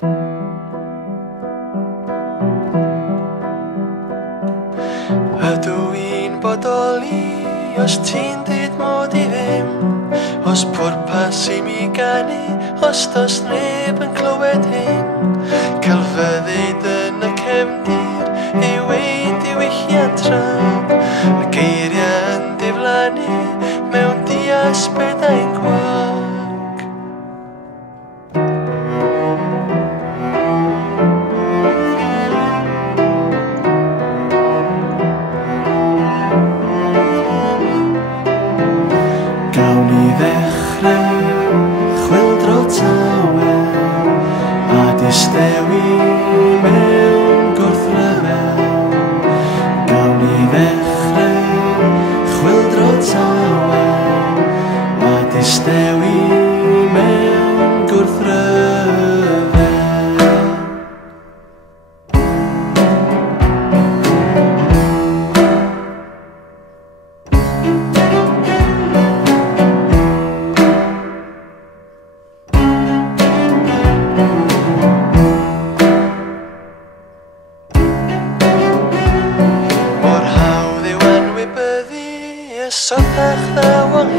Ydw i'n bodoli os ti'n dweud mod I ddim, os pwrpas I mi ganu, os does neb yn clywed hyn. Celfyddyd yn y cefndir, I weid I wychian traf, y geiriau yn diflannu mewn diasbedau'n gwag. Gawn ni ddechrau chwyldro tawel a distewi mewn gwrthryfel. Gawn ni ddechrau chwyldro tawel a distewi mewn gwrthryfel. Mor hawdd yw anwybyddu y sothach ddaw ang